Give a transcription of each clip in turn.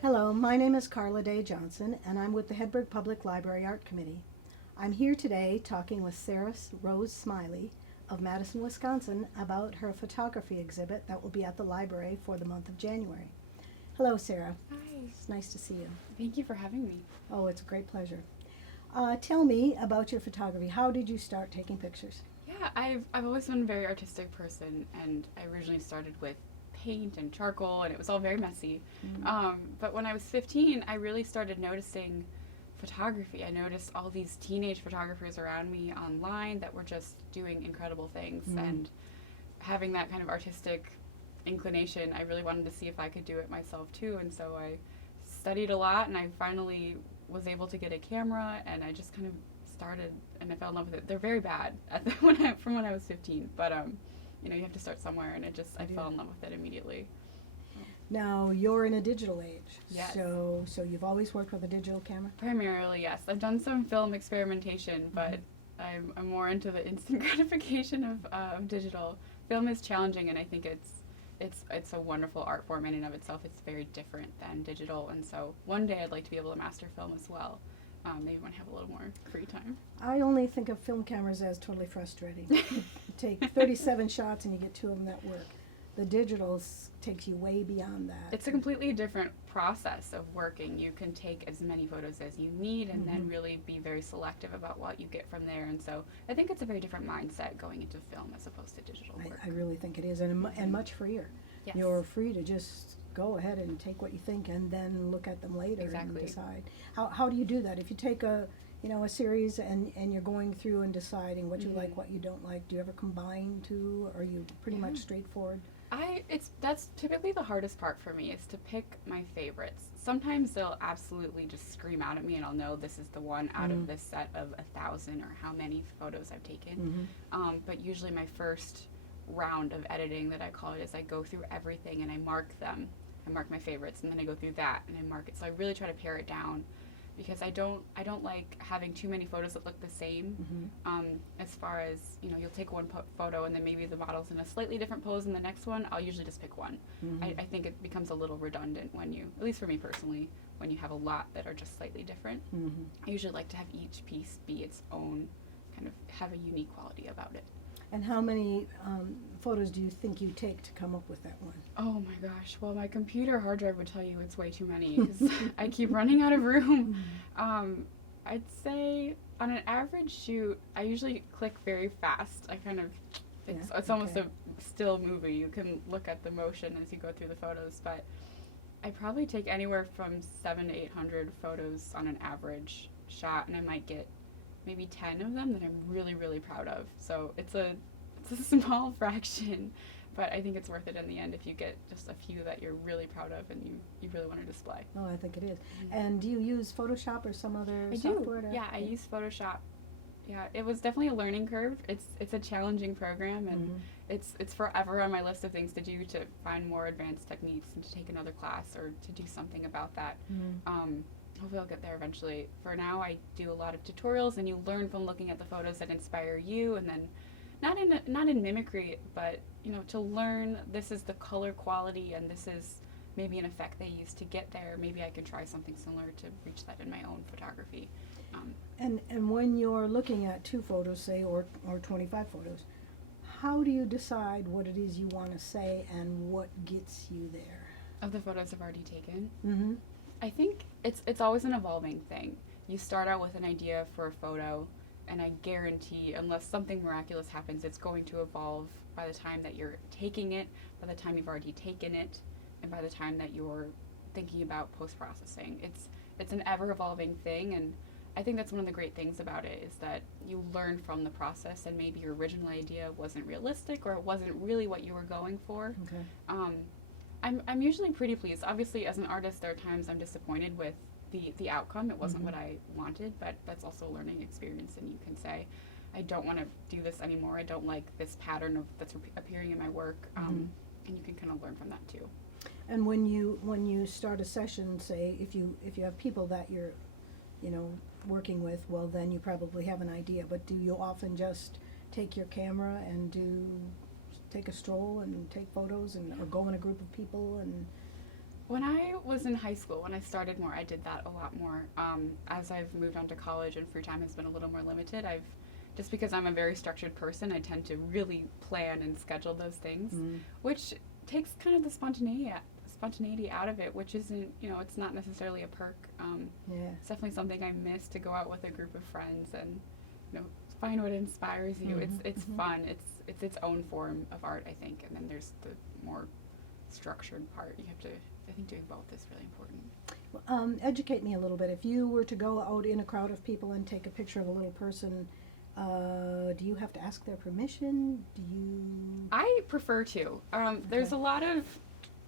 Hello, my name is Carla Day-Johnson, and I'm with the Hedberg Public Library Art Committee. I'm here today talking with Sarah Rose Smiley of Madison, Wisconsin, about her photography exhibit that will be at the library for the month of January. Hello, Sarah. Hi. It's nice to see you. Thank you for having me. Oh, it's a great pleasure. Tell me about your photography. How did you start taking pictures? Yeah, I've always been a very artistic person, and I originally started with paint and charcoal, and it was all very messy. But when I was 15, I really started noticing photography. I noticed all these teenage photographers around me online that were just doing incredible things, and having that kind of artistic inclination, I really wanted to see if I could do it myself too. And so I studied a lot, and I finally was able to get a camera, and I just kind of started, and I fell in love with it. They're very bad at from when I was 15, but you know, you have to start somewhere, and I fell in love with it immediately. Now, you're in a digital age. Yes. So you've always worked with a digital camera? Primarily, yes. I've done some film experimentation, but I'm more into the instant gratification of digital. Film is challenging, and I think it's a wonderful art form in and of itself. It's very different than digital, and so one day I'd like to be able to master film as well. Maybe when I have a little more free time. I only think of film cameras as totally frustrating. You take 37 shots and you get 2 of them that work. The digitals takes you way beyond that. It's a completely different process of working. You can take as many photos as you need, and then really be very selective about what you get from there. And so I think it's a very different mindset going into film as opposed to digital work. I really think it is, and much freer. Yes. You're free to just go ahead and take what you think and then look at them later Exactly. and decide. How do you do that? If you take a series and you're going through and deciding what you like, what you don't like, do you ever combine two, or are you pretty much straightforward? That's typically the hardest part for me, is to pick my favorites. Sometimes they'll absolutely just scream out at me, and I'll know this is the one out of this set of 1,000 or how many photos I've taken. But usually my first round of editing, that I call it, is I go through everything and I mark them. I mark my favorites, and then I go through that and I mark it. So I really try to pare it down, because I don't like having too many photos that look the same. As far as, you know, you'll take one photo and then maybe the model's in a slightly different pose in the next one. I'll usually just pick one. I think it becomes a little redundant when you, at least for me personally, when you have a lot that are just slightly different. I usually like to have each piece be its own, kind of have a unique quality about it. And how many photos do you think you take to come up with that one? Oh my gosh. Well, my computer hard drive would tell you it's way too many, because I keep running out of room. I'd say on an average shoot, I usually click very fast. I kind of, it's almost a still movie. You can look at the motion as you go through the photos, but I probably take anywhere from 700 to 800 photos on an average shot, and I might get maybe 10 of them that I'm really, really proud of. So it's a small fraction, but I think it's worth it in the end if you get just a few that you're really proud of and you really want to display. Oh, I think it is. And do you use Photoshop or some other software? Yeah, I use Photoshop. Yeah, it was definitely a learning curve. It's a challenging program, and it's forever on my list of things to do, to find more advanced techniques and to take another class or to do something about that. Hopefully I'll get there eventually. For now, I do a lot of tutorials, and you learn from looking at the photos that inspire you, and then not in mimicry, but you know, to learn this is the color quality and this is maybe an effect they used to get there. Maybe I can try something similar to reach that in my own photography. And when you're looking at 2 photos, say, or 25 photos, how do you decide what it is you want to say and what gets you there? Of the photos I've already taken? I think it's always an evolving thing. You start out with an idea for a photo, and I guarantee, unless something miraculous happens, it's going to evolve by the time that you're taking it, by the time you've already taken it, and by the time that you're thinking about post-processing. It's an ever-evolving thing, and I think that's one of the great things about it, is that you learn from the process, and maybe your original idea wasn't realistic, or it wasn't really what you were going for. I'm usually pretty pleased. Obviously, as an artist, there are times I'm disappointed with the outcome. It wasn't what I wanted, but that's also a learning experience, and you can say, I don't want to do this anymore. I don't like this pattern that's appearing in my work, and you can kind of learn from that too. And when you start a session, say, if you have people that you're, working with, well, then you probably have an idea. But do you often just take your camera and take a stroll and take photos, or go in a group of people and When I was in high school, when I started more, I did that a lot more. As I've moved on to college and free time has been a little more limited, just because I'm a very structured person, I tend to really plan and schedule those things, which takes kind of the spontaneity out of it, which isn't, it's not necessarily a perk. It's definitely something I miss, to go out with a group of friends and, find what inspires you. It's fun. It's its own form of art, I think. And then there's the more structured part. I think doing both is really important. Educate me a little bit. If you were to go out in a crowd of people and take a picture of a little person, do you have to ask their permission? I prefer to. There's a lot of,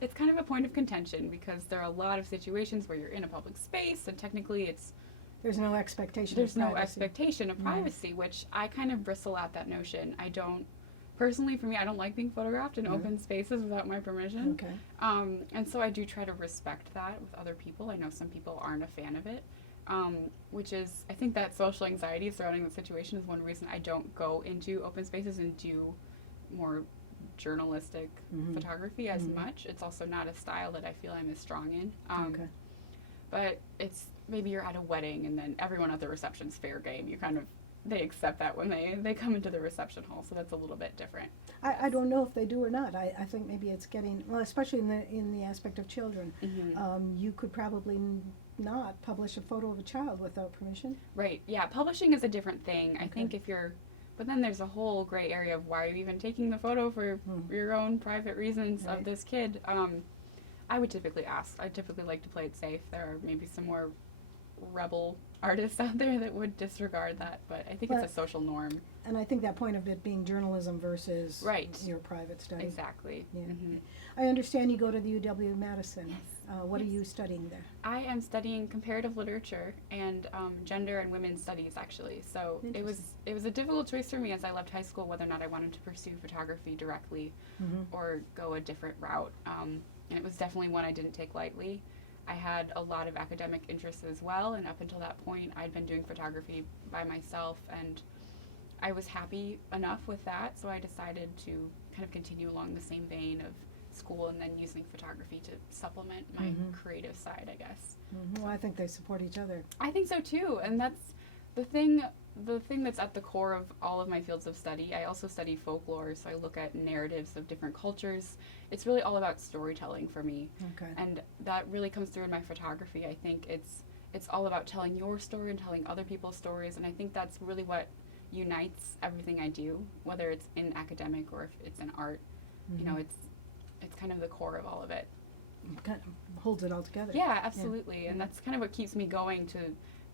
it's kind of a point of contention, because there are a lot of situations where you're in a public space and technically there's no expectation of privacy, which I kind of bristle at that notion. Personally, for me, I don't like being photographed in open spaces without my permission. Okay. And so I do try to respect that with other people. I know some people aren't a fan of it, which is, I think that social anxiety surrounding the situation is one reason I don't go into open spaces and do more journalistic photography as much. It's also not a style that I feel I'm as strong in. Okay. But it's, maybe you're at a wedding and then everyone at the reception's fair game. They accept that when they come into the reception hall, so that's a little bit different. I don't know if they do or not. I think maybe it's getting, well, especially in the aspect of children. You could probably not publish a photo of a child without permission. Right, yeah, publishing is a different thing. I think but then there's a whole gray area of why are you even taking the photo for your own private reasons of this kid. I would typically ask. I typically like to play it safe. There are maybe some more rebel artists out there that would disregard that, but I think it's a social norm. And I think that point of it being journalism versus your private study. Exactly. Yeah. I understand you go to the UW-Madison. Yes. What are you studying there? I am studying comparative literature and gender and women's studies, actually. So it was a difficult choice for me as I left high school whether or not I wanted to pursue photography directly or go a different route. And it was definitely one I didn't take lightly. I had a lot of academic interests as well, and up until that point I'd been doing photography by myself, and I was happy enough with that, so I decided to kind of continue along the same vein of school and then using photography to supplement my creative side, I guess. Well, I think they support each other. I think so too, and that's the thing that's at the core of all of my fields of study. I also study folklore, so I look at narratives of different cultures. It's really all about storytelling for me. Okay. And that really comes through in my photography. I think it's all about telling your story and telling other people's stories, and I think that's really what unites everything I do, whether it's in academic or if it's in art. It's kind of the core of all of it. Kind of holds it all together. Yeah, absolutely. And that's kind of what keeps me going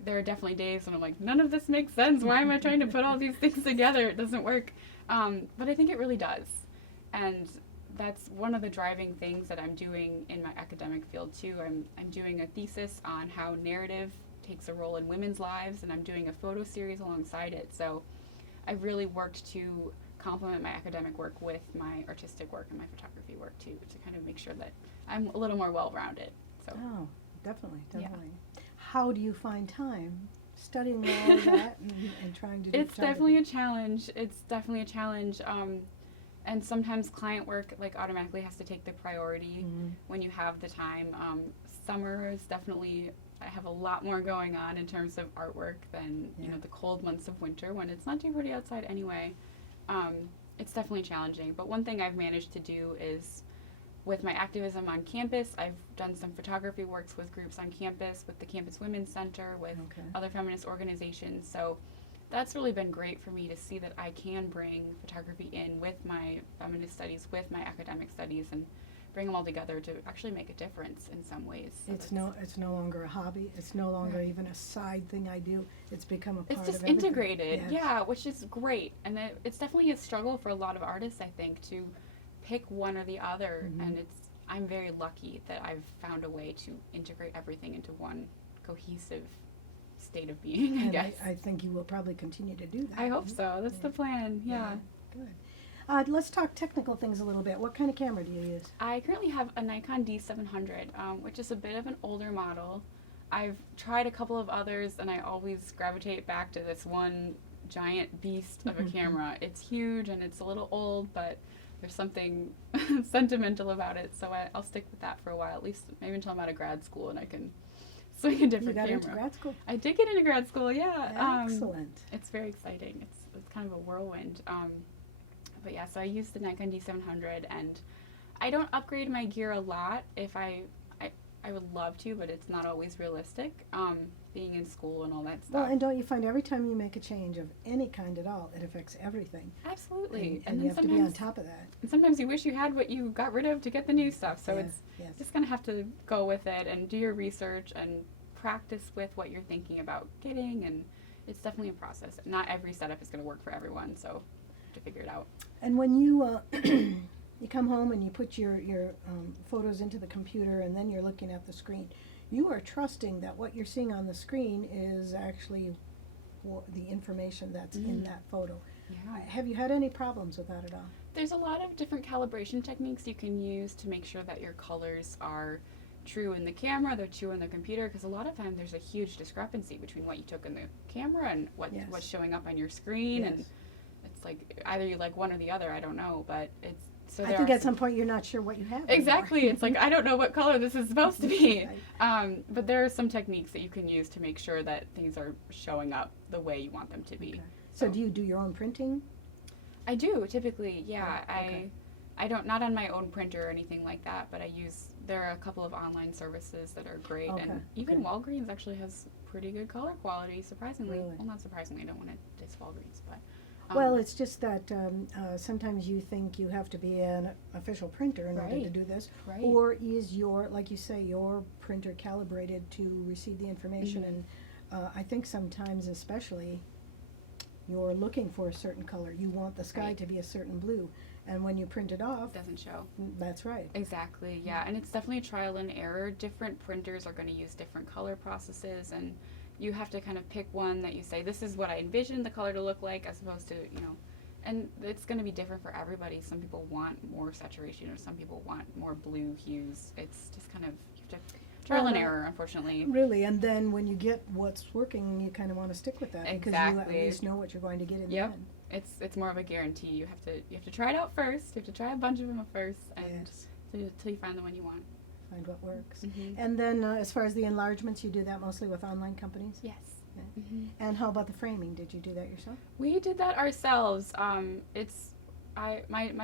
there are definitely days when I'm like, none of this makes sense. Why am I trying to put all these things together? It doesn't work. But I think it really does. And that's one of the driving things that I'm doing in my academic field too. I'm doing a thesis on how narrative takes a role in women's lives, and I'm doing a photo series alongside it. So I've really worked to complement my academic work with my artistic work and my photography work too, to kind of make sure that I'm a little more well-rounded. So. Oh, definitely. Yeah. How do you find time studying all of that and trying to do It's definitely a challenge. And sometimes client work automatically has to take the priority when you have the time. Summer is definitely, I have a lot more going on in terms of artwork than the cold months of winter when it's not too pretty outside anyway. It's definitely challenging. But one thing I've managed to do is, with my activism on campus, I've done some photography works with groups on campus, with the Campus Women's Center, with other feminist organizations. So that's really been great for me to see that I can bring photography in with my feminist studies, with my academic studies, and bring them all together to actually make a difference in some ways. So it's no longer a hobby. It's no longer even a side thing I do. It's become a part of everything. It's just integrated, which is great. And it's definitely a struggle for a lot of artists, I think, to pick one or the other, and I'm very lucky that I've found a way to integrate everything into one cohesive state of being, I guess. I think you will probably continue to do that. I hope so. That's the plan. Yeah. Good. Let's talk technical things a little bit. What kind of camera do you use? I currently have a Nikon D700, which is a bit of an older model. I've tried a couple of others, and I always gravitate back to this one giant beast of a camera. It's huge and it's a little old, but there's something sentimental about it, so I'll stick with that for a while, at least maybe until I'm out of grad school and I can swing a different camera. You got into grad school? I did get into grad school, yeah. Excellent. It's very exciting. It's kind of a whirlwind. But yeah, so I use the Nikon D700, and I don't upgrade my gear a lot. If I would love to, but it's not always realistic. Being in school and all that stuff. Well, and don't you find every time you make a change of any kind at all, it affects everything? Absolutely. And you have to be on top of that. And sometimes you wish you had what you got rid of to get the new stuff. So it's just going to have to go with it and do your research and practice with what you're thinking about getting. And it's definitely a process. Not every setup is going to work for everyone, so you have to figure it out. And when you you come home and you put your photos into the computer and then you're looking at the screen, you are trusting that what you're seeing on the screen is actually the information that's in that photo. Yeah. Have you had any problems with that at all? There's a lot of different calibration techniques you can use to make sure that your colors are true in the camera, they're true in the computer, because a lot of times there's a huge discrepancy between what you took in the camera and what's showing up on your screen, and it's like either you like one or the other, I don't know, but it's so I think at some point you're not sure what you have. Exactly. It's like, I don't know what color this is supposed to be. But there are some techniques that you can use to make sure that things are showing up the way you want them to be. Okay. So do you do your own printing? I do, typically, yeah. Oh, okay. I don't, not on my own printer or anything like that, but there are a couple of online services that are great. Okay. And even Walgreens actually has pretty good color quality, surprisingly. Really? Well, not surprisingly, I don't want to diss Walgreens, but. Well, it's just that sometimes you think you have to be an official printer in order to do this, or is your, like you say, your printer calibrated to receive the information? And I think sometimes, especially, you're looking for a certain color. You want the sky to be a certain blue, and when you print it off, it doesn't show. That's right. Exactly. Yeah, and it's definitely trial and error. Different printers are going to use different color processes, and you have to kind of pick one that you say, this is what I envisioned the color to look like, as opposed to, and it's going to be different for everybody. Some people want more saturation, or some people want more blue hues. It's just kind of, you have to trial and error, unfortunately. Really, and then when you get what's working, you kind of want to stick with that, because you at least know what you're going to get in the end. It's more of a guarantee. You have to try it out first. You have to try a bunch of them first, and until you find the one you want. Find what works. And then as far as the enlargements, you do that mostly with online companies? Yes. Yeah. And how about the framing? Did you do that yourself? We did that ourselves. My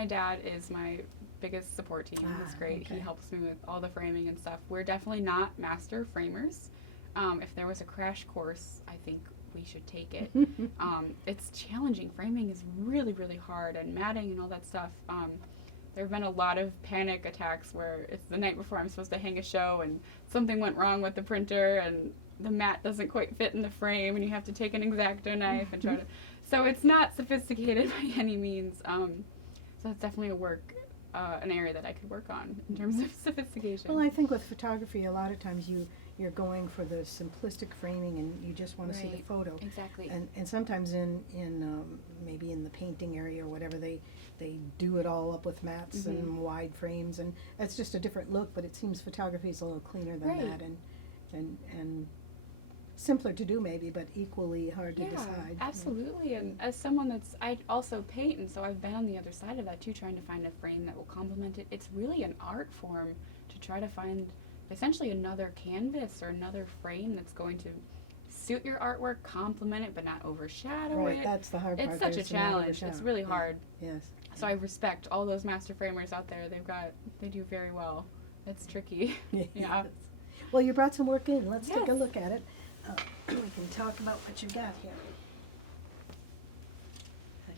dad is my biggest support team. He's great. Okay. He helps me with all the framing and stuff. We're definitely not master framers. If there was a crash course, I think we should take it. It's challenging. Framing is really, really hard, and matting and all that stuff. There have been a lot of panic attacks where it's the night before I'm supposed to hang a show and something went wrong with the printer and the mat doesn't quite fit in the frame and you have to take an X-Acto knife and try to... So it's not sophisticated by any means. So it's definitely an area that I could work on in terms of sophistication. Well, I think with photography, a lot of times you're going for the simplistic framing and you just want to see the photo. Exactly. And sometimes in maybe in the painting area or whatever, they do it all up with mats and wide frames, and it's just a different look, but it seems photography is a little cleaner than that, and simpler to do maybe, but equally hard to decide. Absolutely. And as someone I also paint, and so I've been on the other side of that too, trying to find a frame that will complement it. It's really an art form to try to find essentially another canvas or another frame that's going to suit your artwork, complement it, but not overshadow it. That's the hard part. It's such a challenge. It's really hard. Yes. So I respect all those master framers out there. They do very well. It's tricky. Yeah. Well, you brought some work in. Let's take a look at it. We can talk about what you got here.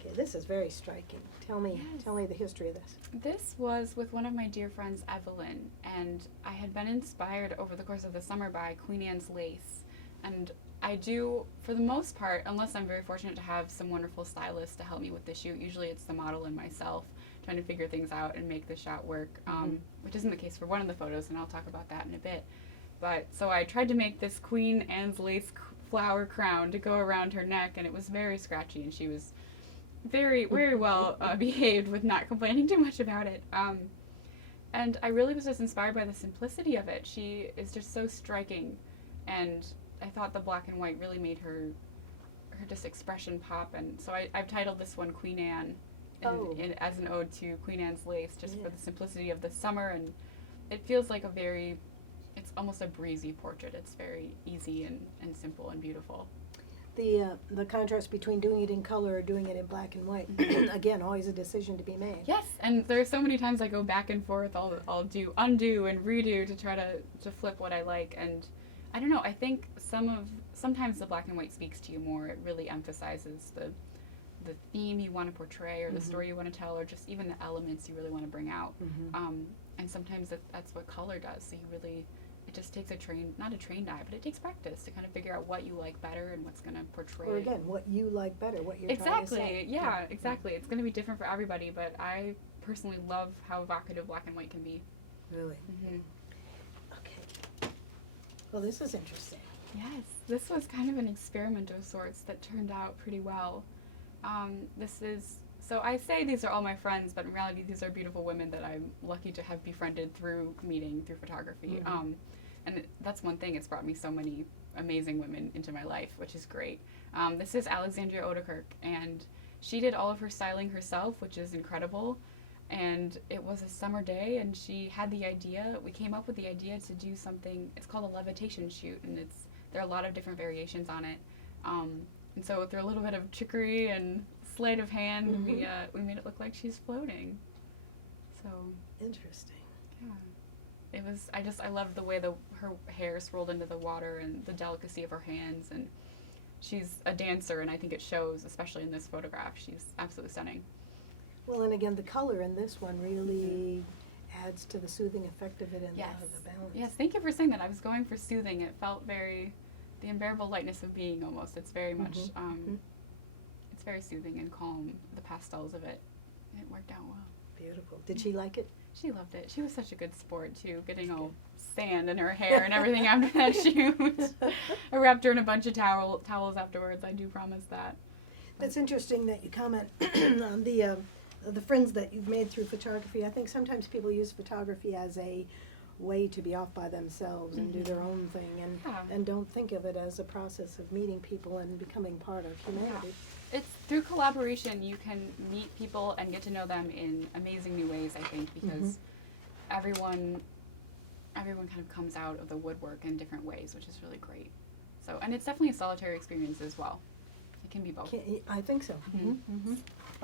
Okay, this is very striking. Tell me the history of this. This was with one of my dear friends, Evelyn, and I had been inspired over the course of the summer by Queen Anne's lace. And I do, for the most part, unless I'm very fortunate to have some wonderful stylists to help me with the shoot, usually it's the model and myself trying to figure things out and make the shot work, which isn't the case for one of the photos, and I'll talk about that in a bit. But so I tried to make this Queen Anne's lace flower crown to go around her neck, and it was very scratchy, and she was very, very well behaved with not complaining too much about it. And I really was just inspired by the simplicity of it. She is just so striking, and I thought the black and white really made her just expression pop. And so I've titled this one Queen Anne as an ode to Queen Anne's lace, just for the simplicity of the summer, and it feels like it's almost a breezy portrait. It's very easy and simple and beautiful. The contrast between doing it in color or doing it in black and white, again, always a decision to be made. Yes, and there's so many times I go back and forth. I'll do undo and redo to try to flip what I like, and I don't know. I think sometimes the black and white speaks to you more. It really emphasizes the theme you want to portray, or the story you want to tell, or just even the elements you really want to bring out. And sometimes that's what color does. So it just takes not a trained eye, but it takes practice to kind of figure out what you like better and what's going to portray. Or again, what you like better, what you're trying to say. Exactly, yeah, exactly. It's going to be different for everybody, but I personally love how evocative black and white can be. Really? Okay. Well, this is interesting. Yes, this was kind of an experiment of sorts that turned out pretty well. So I say these are all my friends, but in reality these are beautiful women that I'm lucky to have befriended through photography. And that's one thing, it's brought me so many amazing women into my life, which is great. This is Alexandria Odekirk, and she did all of her styling herself, which is incredible. And it was a summer day, and we came up with the idea to do something, it's called a levitation shoot, and there are a lot of different variations on it. And so through a little bit of trickery and sleight of hand, we made it look like she's floating. So interesting. Yeah, I love the way her hair swirled into the water and the delicacy of her hands, and she's a dancer, and I think it shows, especially in this photograph. She's absolutely stunning. Well, and again, the color in this one really adds to the soothing effect of it and the balance. Yes, thank you for saying that. I was going for soothing. It felt the unbearable lightness of being almost. It's very much, it's very soothing and calm, the pastels of it. It worked out well. Beautiful. Did she like it? She loved it. She was such a good sport, too, getting all sand in her hair and everything after that shoot. I wrapped her in a bunch of towels afterwards, I do promise that. That's interesting that you comment on the friends that you've made through photography. I think sometimes people use photography as a way to be off by themselves and do their own thing, and don't think of it as a process of meeting people and becoming part of humanity. It's through collaboration you can meet people and get to know them in amazing new ways, I think, because everyone kind of comes out of the woodwork in different ways, which is really great. So, and it's definitely a solitary experience as well. It can be both. I think so.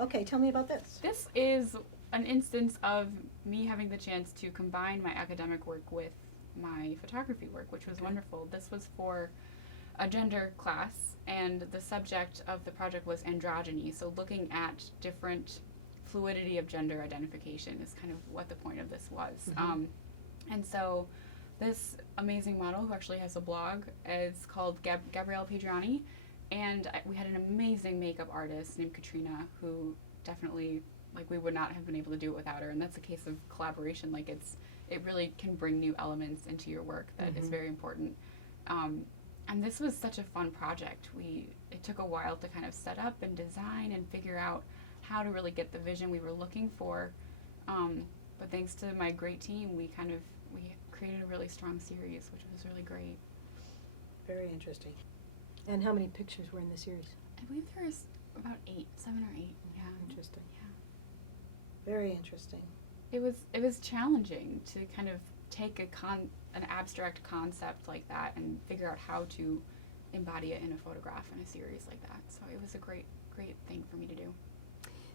Okay, tell me about this. This is an instance of me having the chance to combine my academic work with my photography work, which was wonderful. This was for a gender class, and the subject of the project was androgyny, so looking at different fluidity of gender identification is kind of what the point of this was. And so this amazing model, who actually has a blog, is called Gabrielle Pedriani, and we had an amazing makeup artist named Katrina, who definitely, we would not have been able to do it without her, and that's a case of collaboration. It really can bring new elements into your work that is very important. And this was such a fun project. It took a while to kind of set up and design and figure out how to really get the vision we were looking for. But thanks to my great team, we created a really strong series, which was really great. Very interesting. And how many pictures were in the series? I believe there was about 7 or 8. Yeah. Interesting. Yeah. Very interesting. It was challenging to kind of take an abstract concept like that and figure out how to embody it in a photograph in a series like that. So it was a great thing for me to do.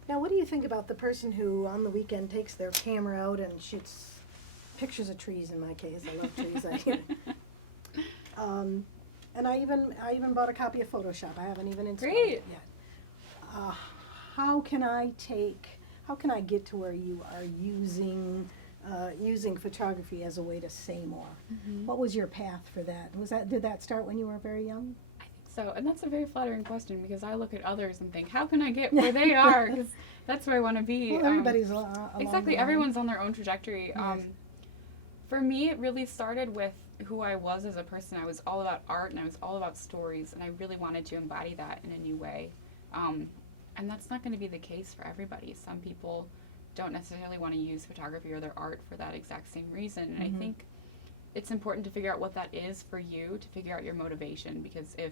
Now, what do you think about the person who on the weekend takes their camera out and shoots pictures of trees? In my case, I love trees. And I even bought a copy of Photoshop. I haven't even installed it yet. How can I get to where you are using photography as a way to say more? What was your path for that? Did that start when you were very young? I think so, and that's a very flattering question, because I look at others and think, how can I get where they are? Because that's where I want to be. Well, everybody's exactly. Everyone's on their own trajectory. Yes. For me, it really started with who I was as a person. I was all about art, and I was all about stories, and I really wanted to embody that in a new way. And that's not going to be the case for everybody. Some people don't necessarily want to use photography or their art for that exact same reason. And I think it's important to figure out what that is for you, to figure out your motivation, because if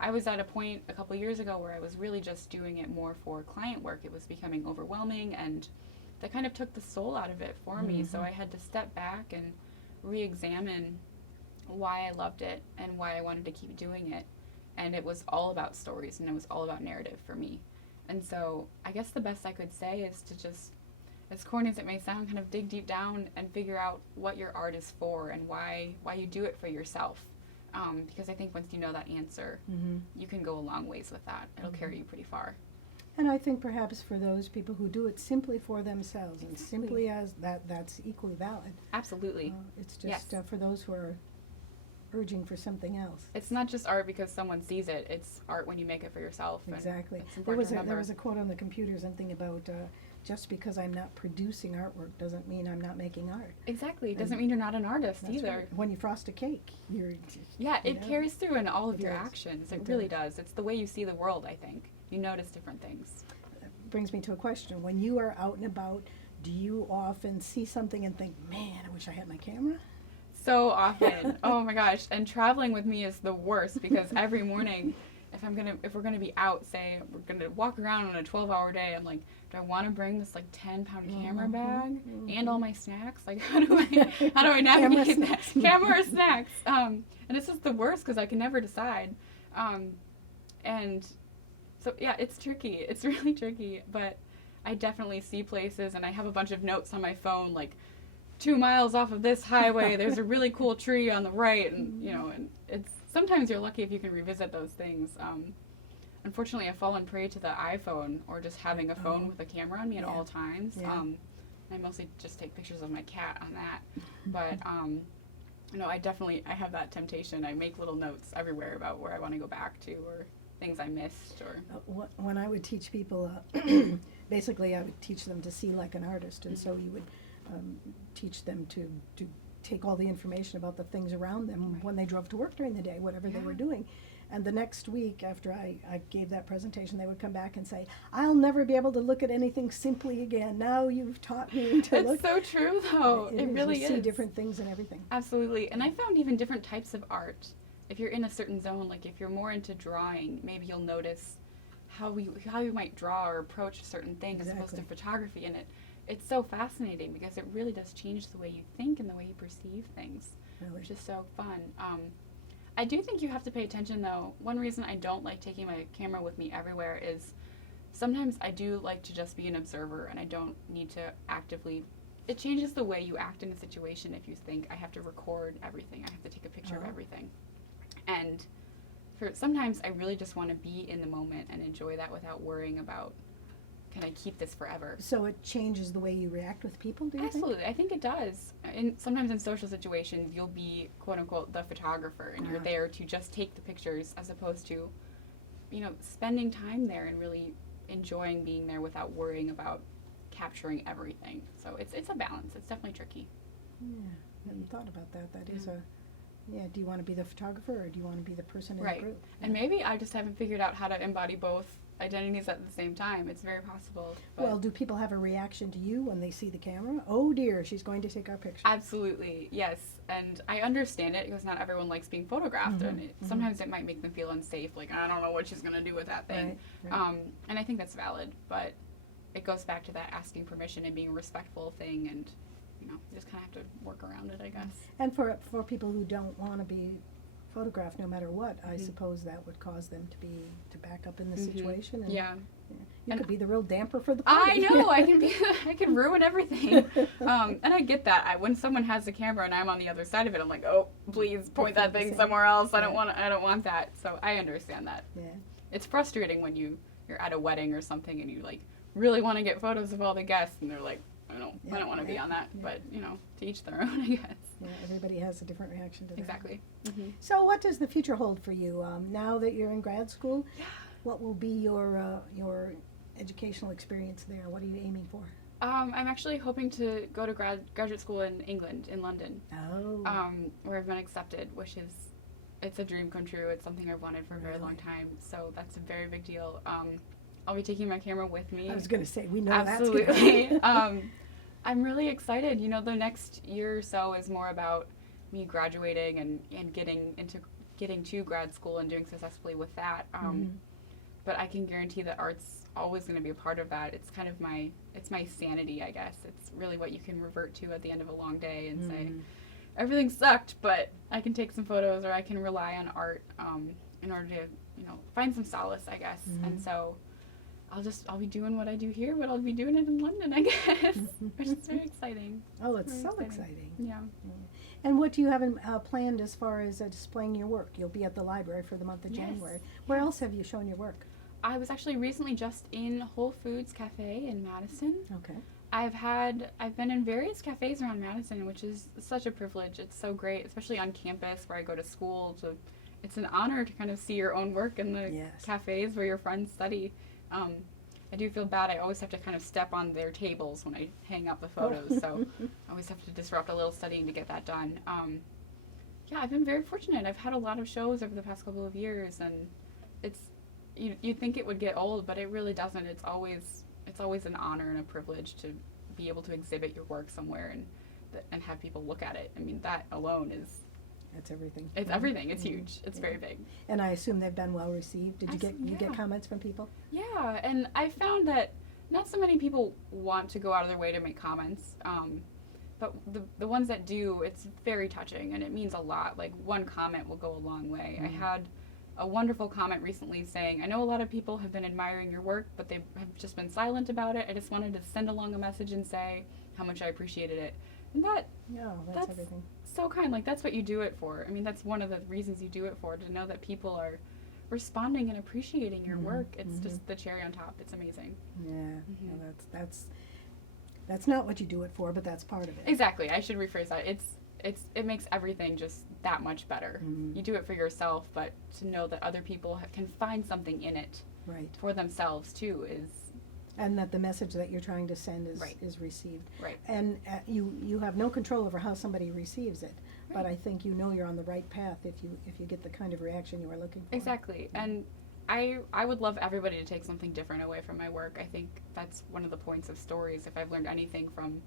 I was at a point a couple years ago where I was really just doing it more for client work. It was becoming overwhelming, and that kind of took the soul out of it for me. So I had to step back and re-examine why I loved it and why I wanted to keep doing it. And it was all about stories, and it was all about narrative for me. And so I guess the best I could say is to just, as corny as it may sound, kind of dig deep down and figure out what your art is for and why you do it for yourself. Because I think once you know that answer, you can go a long ways with that. It'll carry you pretty far. And I think perhaps for those people who do it simply for themselves and simply as that's equally valid. Absolutely. It's just for those who are urging for something else. It's not just art because someone sees it. It's art when you make it for yourself. Exactly. There There was a quote on the computer, something about just because I'm not producing artwork doesn't mean I'm not making art. Exactly. It doesn't mean you're not an artist either. Right. When you frost a cake, it carries through in all of your does. actions. It It really does. does. It's the way you see the world, I think. You notice different things. Brings me to a question. When you are out and about, do you often see something and think, man, I wish I had my camera? So often. Oh my gosh. And traveling with me is the worst because every morning if we're gonna be out, say we're gonna walk around on a 12-hour day, I'm like, do I want to bring this like 10-pound camera bag and all my snacks? Like, how do I navigate that? Camera or snacks? And it's just the worst because I can never decide. And so yeah, it's tricky. It's really tricky. But I definitely see places, and I have a bunch of notes on my phone, like 2 miles off of this highway, there's a really cool tree on the right, and and it's sometimes you're lucky if you can revisit those things. Unfortunately, I've fallen prey to the iPhone or just having a phone with a camera on me at all times. Yeah. I mostly just take pictures of my cat on that, but I have that temptation. I make little notes everywhere about where I want to go back to or things I missed or. When I would teach people, basically I would teach them to see like an artist, and so you would teach them to take all the information about the things around them when they drove to work during the day, whatever they were doing. And the next week after I gave that presentation, they would come back and say, I'll never be able to look at anything simply again. Now you've taught me to look. It's so true, though. It really is. You see different things and everything. Absolutely. And I found even different types of art. If you're in a certain zone, like if you're more into drawing, maybe you'll notice how you might draw or approach a certain thing as opposed to photography. And it's so fascinating because it really does change the way you think and the way you perceive things, which is so fun. I do think you have to pay attention, though. One reason I don't like taking my camera with me everywhere is sometimes I do like to just be an observer, and I don't need to actively. It changes the way you act in a situation if you think I have to record everything, I have to take a picture of everything. And sometimes I really just want to be in the moment and enjoy that without worrying about, can I keep this forever? So it changes the way you react with people, do you Absolutely. think? I think it does. Sometimes in social situations, you'll be, quote unquote, the photographer, and you're there to just take the pictures as opposed to, spending time there and really enjoying being there without worrying about capturing everything. So it's a balance. It's definitely tricky. Yeah, I hadn't thought about that. That is do you want to be the photographer or do you want to be the person in the group? And maybe I just haven't figured out how to embody both identities at the same time. It's very possible. Well, do people have a reaction to you when they see the camera? Oh dear, she's going to take our picture. Absolutely, yes. And I understand it because not everyone likes being photographed, and sometimes it might make them feel unsafe, like, I don't know what she's going to do with that thing. Right. And I think that's valid, but it goes back to that asking permission and being a respectful thing, and you just kind of have to work around it, I guess. And for people who don't want to be photographed no matter what, I suppose that would cause them to back up in the situation. And, you could be the real damper for the party. I know. I can ruin everything. And I get that. When someone has a camera and I'm on the other side of it, I'm like, oh, please point that thing somewhere else. I don't want that. So I understand that. Yeah. It's frustrating when you're at a wedding or something and you like really want to get photos of all the guests and they're like, I don't want to be on that. But to each their own, I guess. Yeah, everybody has a different reaction to that. Exactly. So what does the future hold for you? Now that you're in grad school, what will be your educational experience there? What are you aiming for? I'm actually hoping to go to graduate school in England, in London. Oh. Where I've been accepted, which is, it's a dream come true. It's something I've wanted for a very long time. So that's a very big deal. I'll be taking my camera with me. I was going to say, we know absolutely. That's I'm really excited. The next year or so is more about me graduating and getting into getting to grad school and doing successfully with that. But I can guarantee that art's always going to be a part of that. It's kind of it's my sanity, I guess. It's really what you can revert to at the end of a long day and say, everything sucked, but I can take some photos, or I can rely on art in order to, find some solace, I guess. And so I'll be doing what I do here, but I'll be doing it in London, I guess, which is very exciting. Oh, it's so exciting. Yeah. And what do you have planned as far as displaying your work? You'll be at the library for the month of January. Where else have you shown your work? I was actually recently just in Whole Foods Cafe in Madison. Okay. I've been in various cafes around Madison, which is such a privilege. It's so great, especially on campus where I go to school. It's an honor to kind of see your own work in the cafes where your friends study. I do feel bad. I always have to kind of step on their tables when I hang up the photos, so I always have to disrupt a little studying to get that done. I've been very fortunate. I've had a lot of shows over the past couple of years, and you'd think it would get old, but it really doesn't. It's always an honor and a privilege to be able to exhibit your work somewhere and have people look at it. I mean, that alone is... That's everything. It's everything. It's huge. It's very big. And I assume they've been well received. Did you get comments from people? Yeah, and I found that not so many people want to go out of their way to make comments, but the ones that do, it's very touching, and it means a lot. Like, one comment will go a long way. I had a wonderful comment recently saying, I know a lot of people have been admiring your work, but they have just been silent about it. I just wanted to send along a message and say how much I appreciated it. And that's everything. So kind. Like, that's what you do it for. I mean, that's one of the reasons you do it for, to know that people are responding and appreciating your work. It's just the cherry on top. It's amazing. Yeah, that's not what you do it for, but that's part of it. Exactly. I should rephrase that. It makes everything just that much better. You do it for yourself, but to know that other people can find something in it for themselves too is... And that the message that you're trying to send is received. Right. And you have no control over how somebody receives it, but I think you're on the right path if you get the kind of reaction you are looking for. Exactly. And I would love everybody to take something different away from my work. I think that's one of the points of stories. If I've learned anything from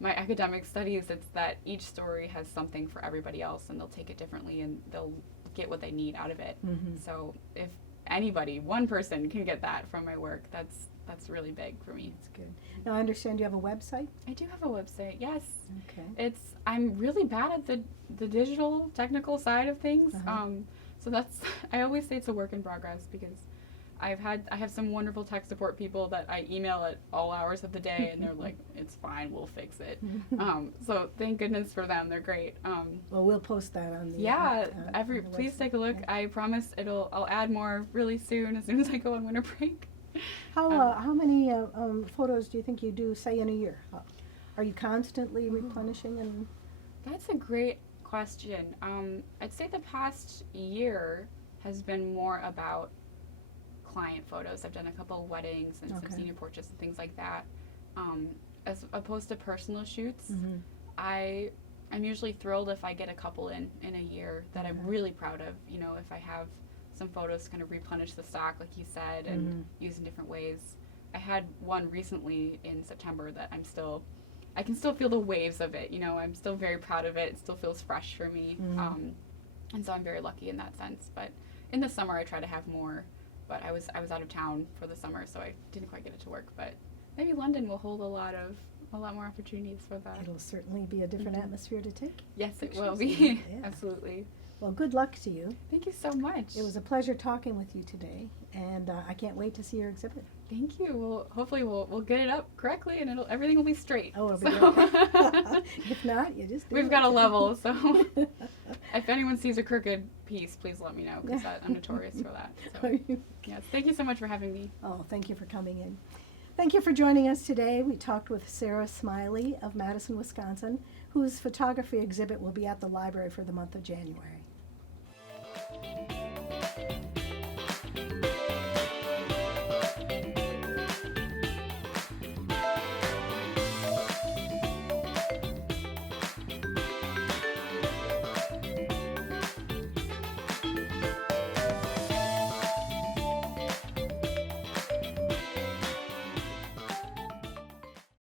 my academic studies, it's that each story has something for everybody else, and they'll take it differently, and they'll get what they need out of it. So if anybody, one person, can get that from my work, that's really big for me. That's good. Now, I understand you have a website? I do have a website, yes. Okay. I'm really bad at the digital, technical side of things. So I always say it's a work in progress, because I have some wonderful tech support people that I email at all hours of the day, and they're like, it's fine, we'll fix it. So thank goodness for them. They're great. Well, we'll post that on the please take a look. I promise I'll add more really soon as I go on winter break. How many photos do you think you do, say, in a year? Are you constantly replenishing? And that's a great question. I'd say the past year has been more about client photos. I've done a couple of weddings and some senior portraits and things like that. As opposed to personal shoots, I'm usually thrilled if I get a couple in a year that I'm really proud of. If I have some photos to kind of replenish the stock, like you said, and use in different ways. I had one recently in September that I can still feel the waves of it. I'm still very proud of it. It still feels fresh for me. And so I'm very lucky in that sense. But in the summer, I try to have more. But I was out of town for the summer, so I didn't quite get it to work. But maybe London will hold a lot more opportunities for that. It'll certainly be a different atmosphere to take. Yes, it will be. Absolutely. Well, good luck to you. Thank you so much. It was a pleasure talking with you today, and I can't wait to see your exhibit. Thank you. Well, hopefully we'll get it up correctly, and everything will be straight. Oh, it'll be great. If not, you just do We've got a level, so if anyone sees a crooked piece, please let me know, because I'm notorious for that. So, yes, thank you so much for having me. Oh, thank you for coming in. Thank you for joining us today. We talked with Sarah Smiley of Madison, Wisconsin, whose photography exhibit will be at the library for the month of January.